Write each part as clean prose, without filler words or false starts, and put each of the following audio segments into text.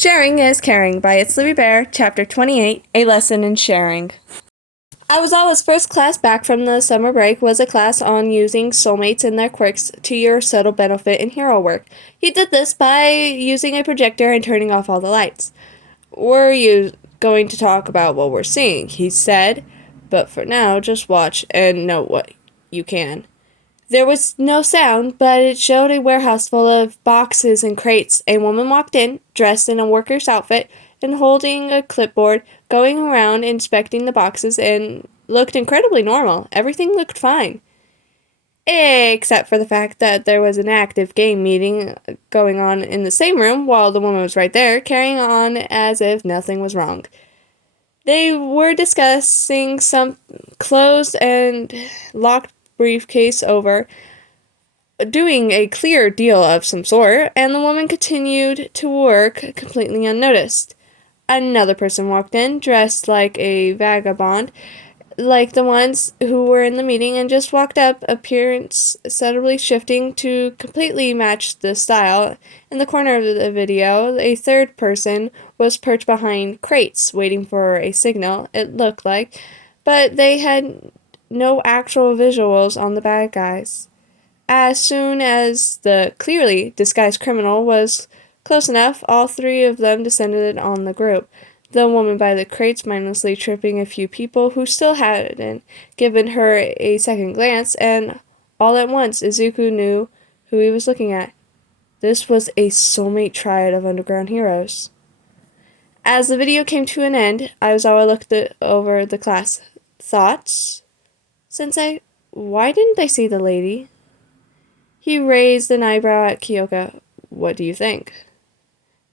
Sharing is Caring by Itslivybear, Chapter 28, A Lesson in Sharing. Aiwazawa's first class back from the summer break was a class on using soulmates and their quirks to your subtle benefit in hero work. He did this by using a projector and turning off all the lights. "We're going to talk about what we're seeing," he said, "but for now, just watch and note what you can." There was no sound, but it showed a warehouse full of boxes and crates. A woman walked in, dressed in a worker's outfit and holding a clipboard, going around inspecting the boxes, and looked incredibly normal. Everything looked fine. Except for the fact that there was an active game meeting going on in the same room while the woman was right there, carrying on as if nothing was wrong. They were discussing some closed and locked briefcase over doing a clear deal of some sort, and the woman continued to work completely unnoticed. Another person walked in, dressed like a vagabond, like the ones who were in the meeting, and just walked up, appearance subtly shifting to completely match the style. In the corner of the video, a third person was perched behind crates, waiting for a signal, it looked like, but they had no actual visuals on the bad guys. As soon as the clearly disguised criminal was close enough, all three of them descended on the group, the woman by the crates mindlessly tripping a few people who still hadn't given her a second glance, and all at once Izuku knew who he was looking at. This was a soulmate triad of underground heroes. As the video came to an end, Aiwazawa looked over the class. "Thoughts? Sensei, why didn't I see the lady?" He raised an eyebrow at Kyoka. "What do you think?"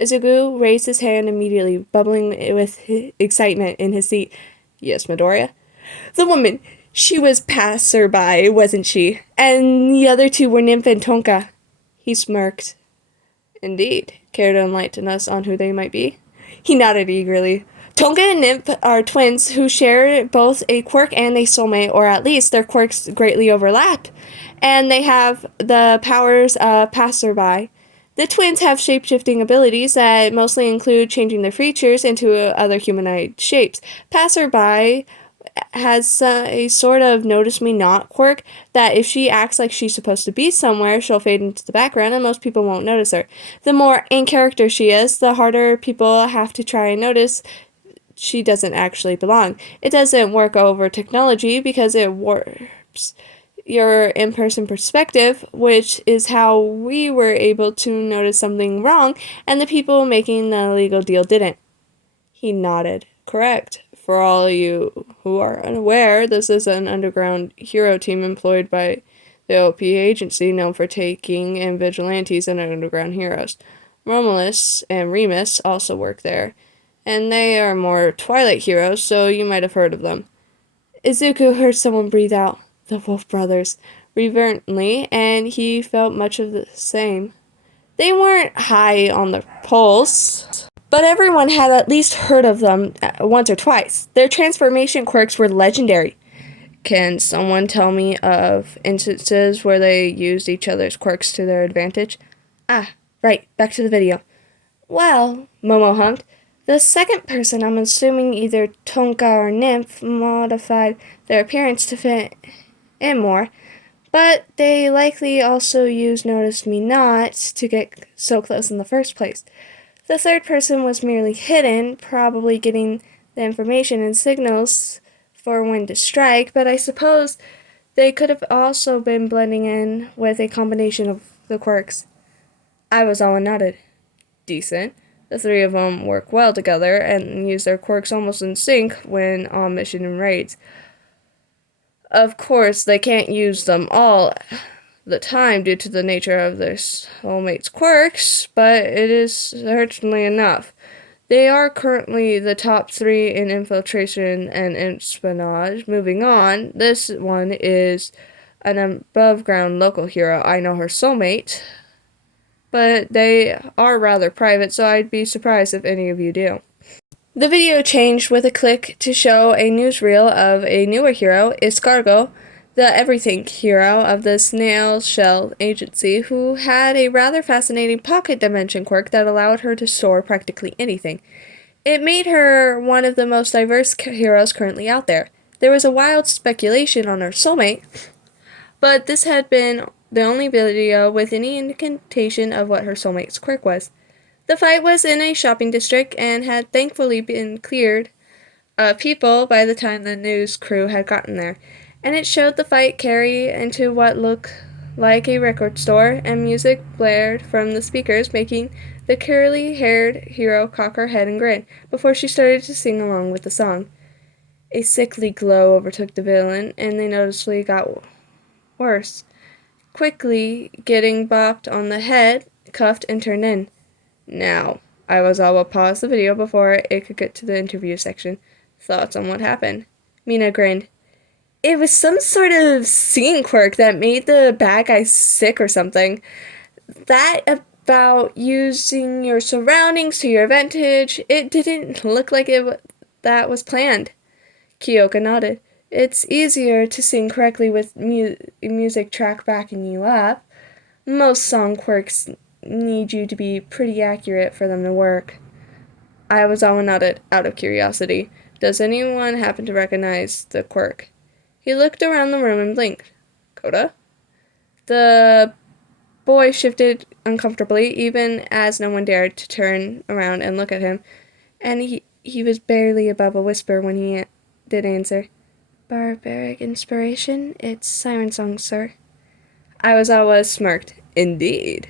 Izuku raised his hand immediately, bubbling with excitement in his seat. "Yes, Midoriya?" "The woman! She was passerby, wasn't she? And the other two were Nymph and Tonka." He smirked. "Indeed. Care to enlighten us on who they might be?" He nodded eagerly. "Tonka and Nymph are twins who share both a quirk and a soulmate, or at least their quirks greatly overlap, and they have the powers of passerby. The twins have shape-shifting abilities that mostly include changing their features into other humanoid shapes. Passerby has a sort of notice-me-not quirk that if she acts like she's supposed to be somewhere, she'll fade into the background and most people won't notice her. The more in character she is, the harder people have to try and notice she doesn't actually belong. It doesn't work over technology because it warps your in-person perspective, which is how we were able to notice something wrong and the people making the illegal deal didn't." He nodded. "Correct. For all you who are unaware, this is an underground hero team employed by the OP agency known for taking in vigilantes and underground heroes. Romulus and Remus also work there, and they are more Twilight heroes, so you might have heard of them." Izuku heard someone breathe out. The Wolf Brothers, reverently, and he felt much of the same. They weren't high on the pulse, but everyone had at least heard of them once or twice. Their transformation quirks were legendary. Can someone tell me of instances where they used each other's quirks to their advantage? Ah, right, back to the video. "Well," Momo humped, "the second person, I'm assuming either Tonka or Nymph, modified their appearance to fit in more, but they likely also used Notice Me Not to get so close in the first place. The third person was merely hidden, probably getting the information and signals for when to strike, but I suppose they could have also been blending in with a combination of the quirks." Aiwazawa nodded. "Decent. The three of them work well together and use their quirks almost in sync when on mission and raids. Of course, they can't use them all the time due to the nature of their soulmates' quirks, but it is certainly enough. They are currently the top 3 in infiltration and espionage. Moving on, this one is an above-ground local hero. I know her soulmate, but they are rather private, so I'd be surprised if any of you do." The video changed with a click to show a newsreel of a newer hero, Escargot, the everything hero of the snail shell agency, who had a rather fascinating pocket dimension quirk that allowed her to store practically anything. It made her one of the most diverse heroes currently out there. There was a wild speculation on her soulmate, but this had been the only video with any indication of what her soulmate's quirk was. The fight was in a shopping district and had thankfully been cleared of people by the time the news crew had gotten there, and it showed the fight carry into what looked like a record store, and music blared from the speakers, making the curly-haired hero cock her head and grin before she started to sing along with the song. A sickly glow overtook the villain, and they noticeably got worse, quickly getting bopped on the head, cuffed, and turned in. Now, I was all but pause the video before it could get to the interview section. Thoughts on what happened? Mina grinned. It was some sort of singing quirk that made the bad guy sick or something. That about using your surroundings to your advantage, it didn't look like that was planned. Kyoka nodded. It's easier to sing correctly with music track backing you up. Most song quirks need you to be pretty accurate for them to work. I was all nodded out of curiosity. Does anyone happen to recognize the quirk? He looked around the room and blinked. Coda? The boy shifted uncomfortably, even as no one dared to turn around and look at him, and he was barely above a whisper when he did answer. Barbaric inspiration? It's siren song, sir. I was always smirked. Indeed.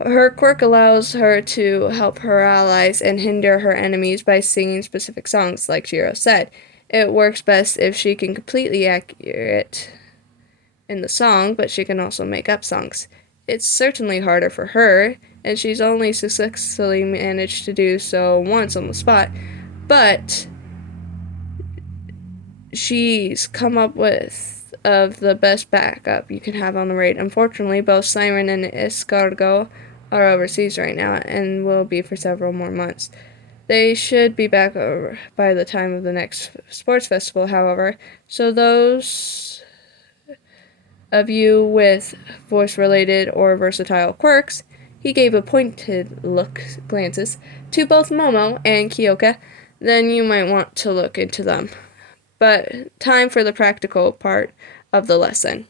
Her quirk allows her to help her allies and hinder her enemies by singing specific songs, like Shiro said. It works best if she can completely accurate in the song, but she can also make up songs. It's certainly harder for her, and she's only successfully managed to do so once on the spot, but she's come up with of the best backup you can have on the raid. Unfortunately, both Siren and Escargot are overseas right now and will be for several more months. They should be back by the time of the next sports festival, however, so those of you with voice-related or versatile quirks, he gave a pointed glances to both Momo and Kyoka, then you might want to look into them. But time for the practical part of the lesson.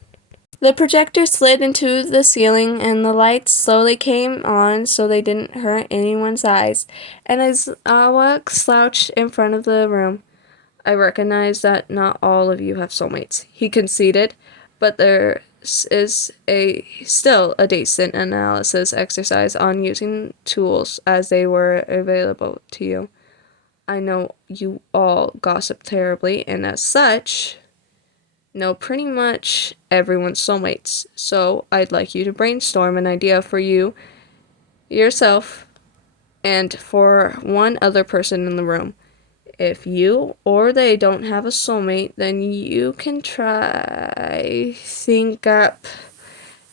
The projector slid into the ceiling and the lights slowly came on so they didn't hurt anyone's eyes, and as Awa slouched in front of the room, I recognize that not all of you have soulmates, he conceded, but there is still a decent analysis exercise on using tools as they were available to you. I know you all gossip terribly, and as such, know pretty much everyone's soulmates. So I'd like you to brainstorm an idea for yourself, and for one other person in the room. If you or they don't have a soulmate, then you can think up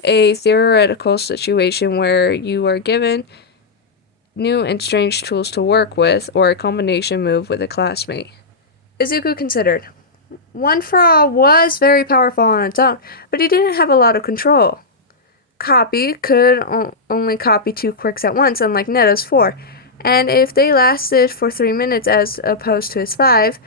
a theoretical situation where you are given new and strange tools to work with, or a combination move with a classmate. Izuku considered. One for All was very powerful on its own, but he didn't have a lot of control. Copy could only copy 2 quirks at once, unlike Neto's 4, and if they lasted for 3 minutes as opposed to his 5,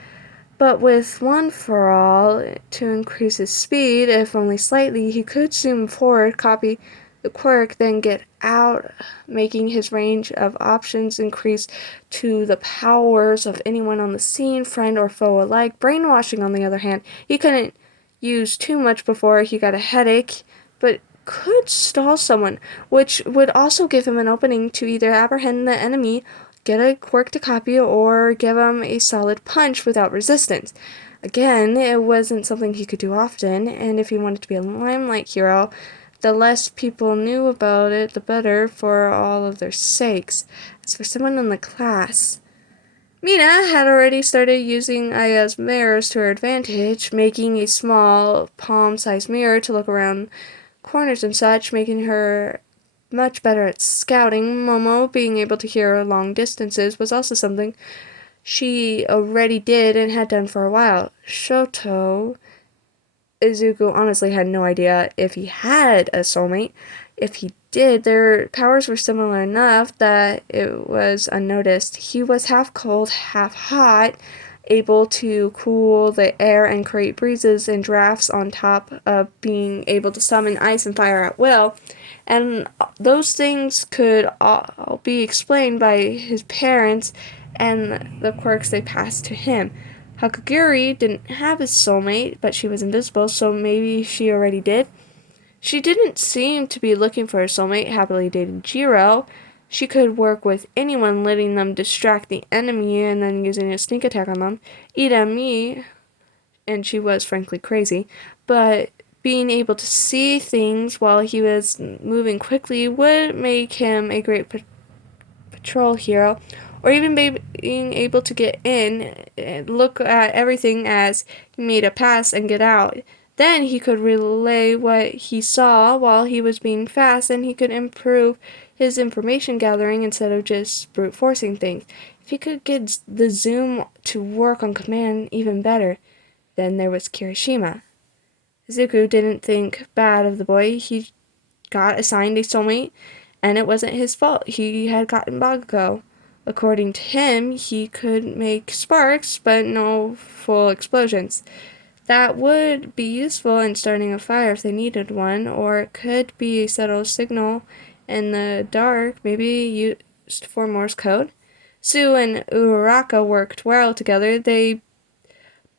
but with One for All, to increase his speed, if only slightly, he could zoom forward, copy the quirk, then get out, making his range of options increase to the powers of anyone on the scene, friend or foe alike. Brainwashing, on the other hand, he couldn't use too much before he got a headache, but could stall someone, which would also give him an opening to either apprehend the enemy, get a quirk to copy, or give him a solid punch without resistance. Again, it wasn't something he could do often, and if he wanted to be a limelight hero, the less people knew about it, the better for all of their sakes. As for someone in the class, Mina had already started using Aya's mirrors to her advantage, making a small palm-sized mirror to look around corners and such, making her much better at scouting. Momo being able to hear long distances was also something she already did and had done for a while. Shoto Izuku honestly had no idea if he had a soulmate. If he did, their powers were similar enough that it was unnoticed. He was half cold, half hot, able to cool the air and create breezes and drafts on top of being able to summon ice and fire at will. And those things could all be explained by his parents and the quirks they passed to him. Hakagiri didn't have a soulmate, but she was invisible, so maybe she already did. She didn't seem to be looking for a soulmate, happily dating Jiro. She could work with anyone, letting them distract the enemy and then using a sneak attack on them. Irami, and she was frankly crazy, but being able to see things while he was moving quickly would make him a great patrol hero, or even being able to get in, look at everything as he made a pass and get out. Then he could relay what he saw while he was being fast, and he could improve his information gathering instead of just brute forcing things. If he could get the zoom to work on command, even better. Then there was Kirishima. Zuko didn't think bad of the boy. He got assigned a soulmate, and it wasn't his fault. He had gotten Bakugo. According to him, he could make sparks, but no full explosions. That would be useful in starting a fire if they needed one, or it could be a subtle signal in the dark, maybe used for Morse code. Sue and Uraraka worked well together. They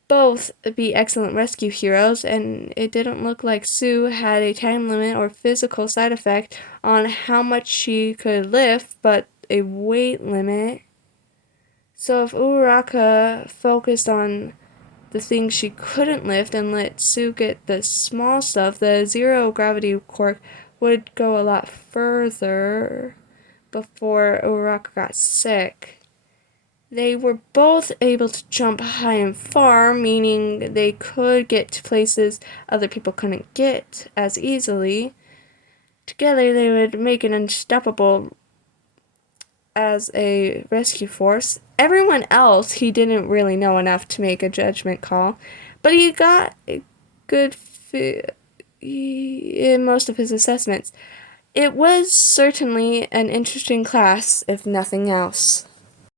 both be excellent rescue heroes, and it didn't look like Sue had a time limit or physical side effect on how much she could lift, but a weight limit. So if Uraraka focused on the things she couldn't lift and let Sue get the small stuff, the zero gravity quirk would go a lot further before Uraraka got sick. They were both able to jump high and far, meaning they could get to places other people couldn't get as easily. Together, they would make an unstoppable as a rescue force. Everyone else, he didn't really know enough to make a judgment call, but he got a good in most of his assessments. It was certainly an interesting class, if nothing else.